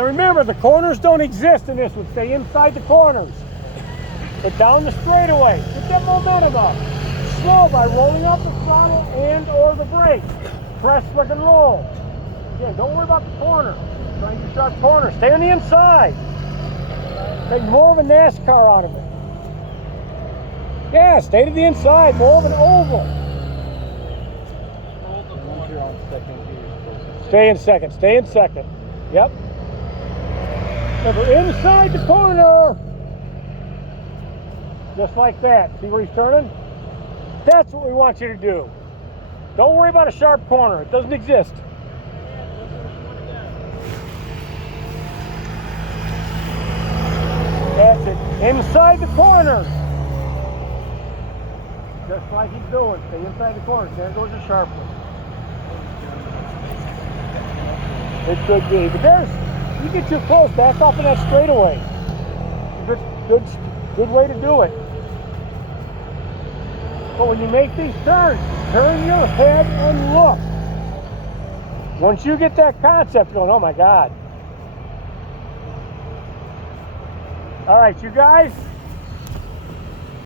Now remember, the corners don't exist in this one. Stay inside the corners. Get down the straightaway. Get that momentum up. Slow by rolling up the throttle and or the brake. Press, flick, and roll. Again, don't worry about the corner. Trying to sharp corner. Stay on the inside. Take more of a NASCAR out of it. Yeah, stay to the inside. More of an oval. Stay in second. Stay in second. Yep. Remember, inside the corner. Just like that. See where he's turning? That's what we want you to do. Don't worry about a sharp corner. It doesn't exist. That's it. Inside the corner. Just like he's doing. Stay inside the corner. There goes the sharp one. It could be. But there's, you get too close, back off of that straightaway. Good way to do it. But when you make these turns, turn your head and look. Once you get that concept going, oh my God. All right, you guys,